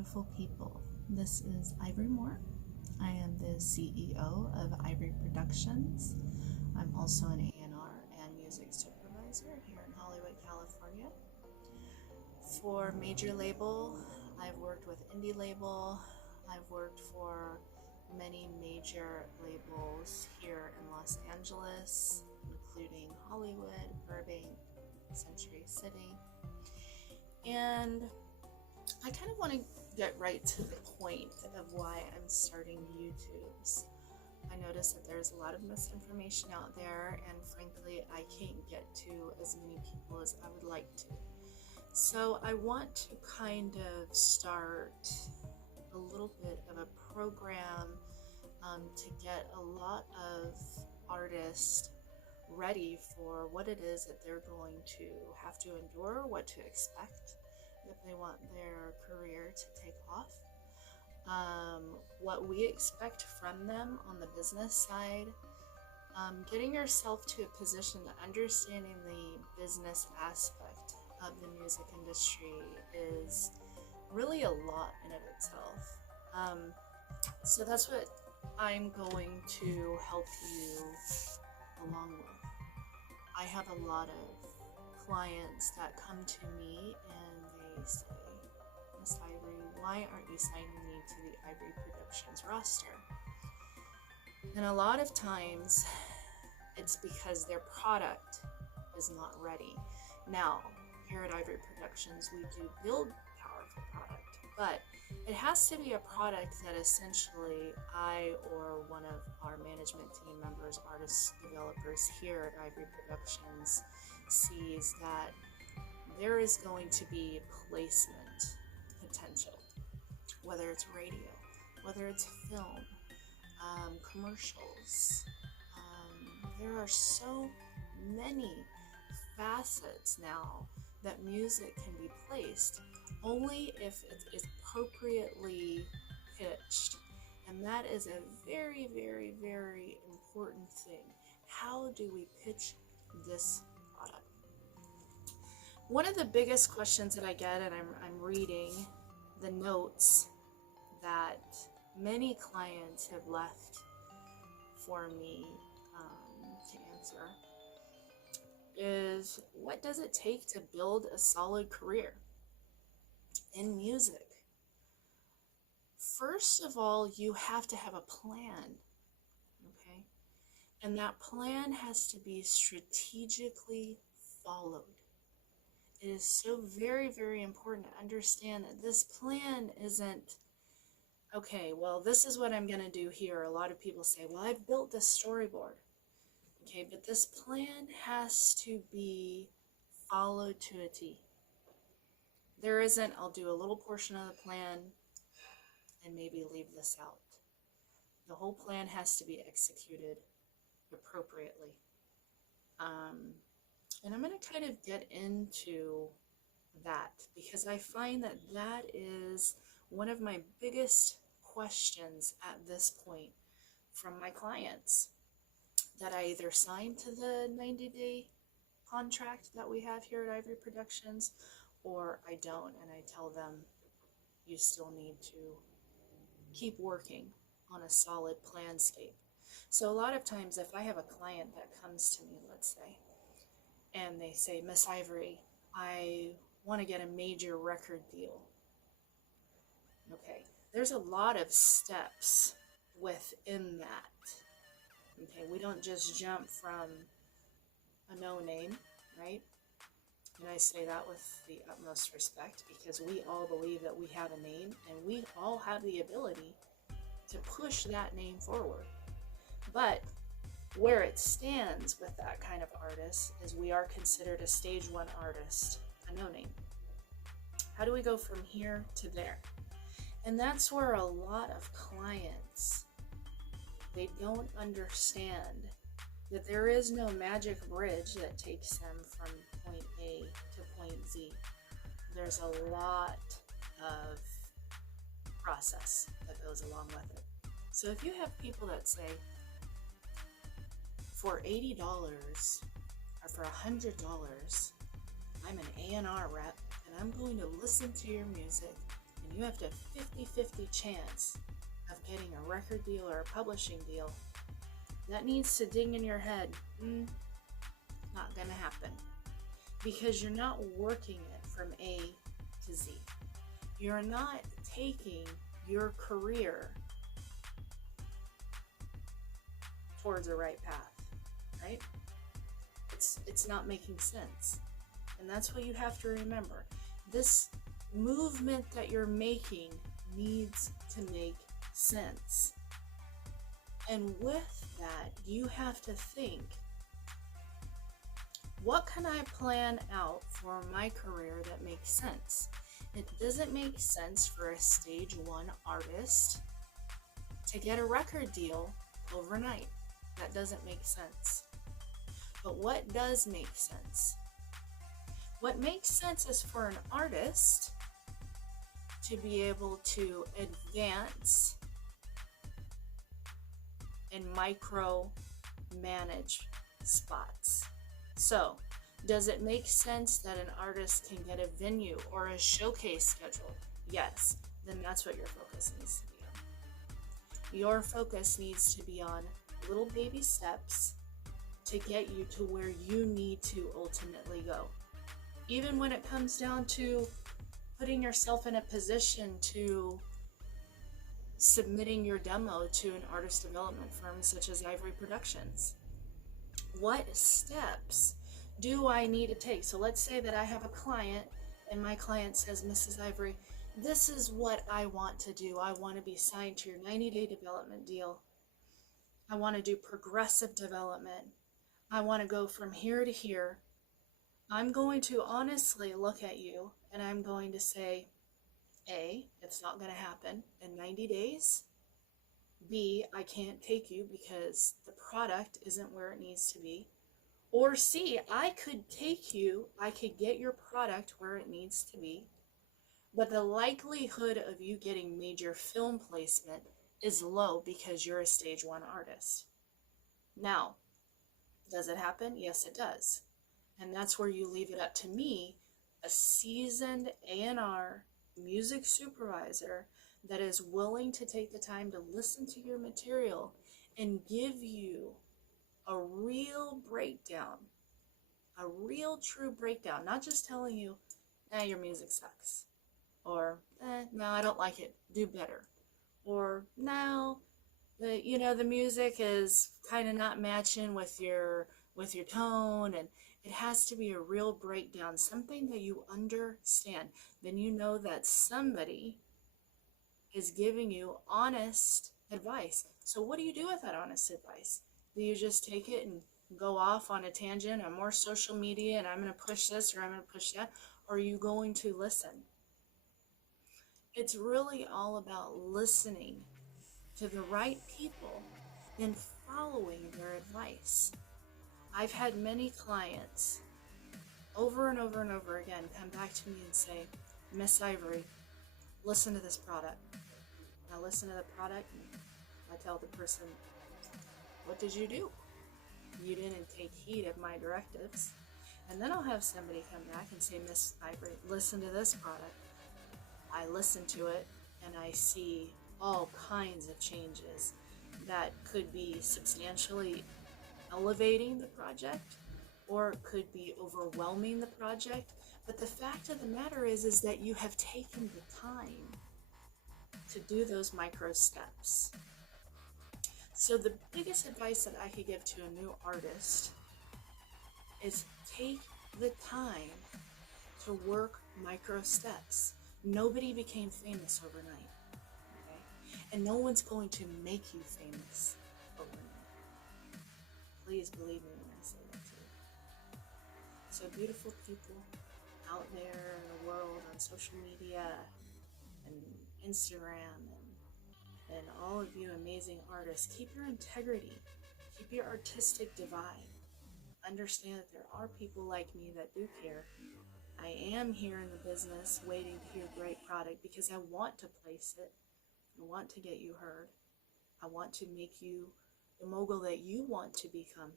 beautiful people. This is Ivree Moore. I am the CEO of Ivree Productions. I'm also an A&R and music supervisor here in Hollywood, California. For major label, I've worked with indie label. I've worked for many major labels here in Los Angeles, including Hollywood, Burbank, Century City. And I kind of want to get right to the point of why I'm starting YouTubes. I notice that there's a lot of misinformation out there, and frankly, I can't get to as many people as I would like to. So I want to kind of start a little bit of a program to get a lot of artists ready for what it is that they're going to have to endure, what to expect if they want their career to take off, what we expect from them on the business side, getting yourself to a position to understanding the business aspect of the music industry is really a lot in of itself. So that's what I'm going to help you along with. I have a lot of clients that come to me and they say, Miss Ivree, why aren't you signing me to the Ivree Productions roster? And a lot of times it's because their product is not ready. Now, here at Ivree Productions, we do build powerful product, but it has to be a product that essentially I or one of our management team members, artists, developers here at Ivree Productions sees that there is going to be placement potential, whether it's radio, whether it's film, commercials. There are so many facets now that music can be placed only if it is appropriately pitched. And that is a very, very, very important thing. How do we pitch this product? One of the biggest questions that I get, and I'm reading the notes that many clients have left for me to answer, is what does it take to build a solid career in music? First of all, you have to have a plan, okay? And that plan has to be strategically followed. It is so very, very important to understand that this plan isn't, okay, well, this is what I'm going to do here. A lot of people say, well, I've built this storyboard. Okay, but this plan has to be followed to a T. There isn't, I'll do a little portion of the plan and maybe leave this out. The whole plan has to be executed appropriately. And I'm going to kind of get into that because I find that that is one of my biggest questions at this point from my clients that I either sign to the 90-day contract that we have here at Ivree Productions, or I don't, and I tell them you still need to keep working on a solid planscape. So a lot of times if I have a client that comes to me, let's say, and they say, Miss Ivree, I want to get a major record deal. Okay, there's a lot of steps within that. Okay, we don't just jump from a no name, right? And I say that with the utmost respect because we all believe that we have a name and we all have the ability to push that name forward. But where it stands with that kind of artist is we are considered a stage 1 artist, a no name. How do we go from here to there? And that's where a lot of clients, they don't understand that there is no magic bridge that takes them from point A to point Z. There's a lot of process that goes along with it. So if you have people that say, for $80 or for $100, I'm an A&R rep and I'm going to listen to your music and you have a 50-50 chance of getting a record deal or a publishing deal, that needs to ding in your head. Not gonna happen. Because you're not working it from A to Z. You're not taking your career towards the right path, right? It's not making sense. And that's what you have to remember. This movement that you're making needs to make sense. And with that, you have to think, what can I plan out for my career that makes sense? It doesn't make sense for a stage 1 artist to get a record deal overnight. That doesn't make sense. But what does make sense? What makes sense is for an artist to be able to advance and micro manage spots. So, does it make sense that an artist can get a venue or a showcase scheduled? Yes, then that's what your focus needs to be on. Your focus needs to be on little baby steps to get you to where you need to ultimately go. Even when it comes down to putting yourself in a position to submitting your demo to an artist development firm such as Ivree Productions. What steps do I need to take? So let's say that I have a client and my client says, Mrs. Ivree, this is what I want to do. I want to be signed to your 90-day development deal. I want to do progressive development. I want to go from here to here. I'm going to honestly look at you and I'm going to say, A, it's not going to happen in 90 days. B, I can't take you because the product isn't where it needs to be. Or C, I could take you, I could get your product where it needs to be, but the likelihood of you getting major film placement is low because you're a stage 1 artist. Now, does it happen? Yes, it does. And that's where you leave it up to me, a seasoned A&R music supervisor that is willing to take the time to listen to your material and give you a real breakdown, a real true breakdown, not just telling you, your music sucks, or no, I don't like it, do better, or no, the music is kind of not matching with your tone, and it has to be a real breakdown, something that you understand. Then you know that somebody is giving you honest advice. So what do you do with that honest advice? Do you just take it and go off on a tangent on more social media and I'm going to push this or I'm going to push that? Or are you going to listen? It's really all about listening to the right people and following their advice. I've had many clients over and over and over again come back to me and say, Miss Ivree, listen to this product. I listen to the product and I tell the person, what did you do? You didn't take heed of my directives. And then I'll have somebody come back and say, Miss Ivree, listen to this product. I listen to it and I see all kinds of changes that could be substantially elevating the project or it could be overwhelming the project. But the fact of the matter is that you have taken the time to do those micro steps. So the biggest advice that I could give to a new artist is take the time to work micro steps. Nobody became famous overnight, okay? And no one's going to make you famous overnight. Please believe me when I say that to you. So beautiful people out there in the world on social media and Instagram and all of you amazing artists, keep your integrity, keep your artistic divide. Understand that there are people like me that do care. I am here in the business waiting to hear great product because I want to place it. I want to get you heard. I want to make you the mogul that you want to become.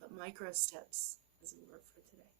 But micro steps is the word for today.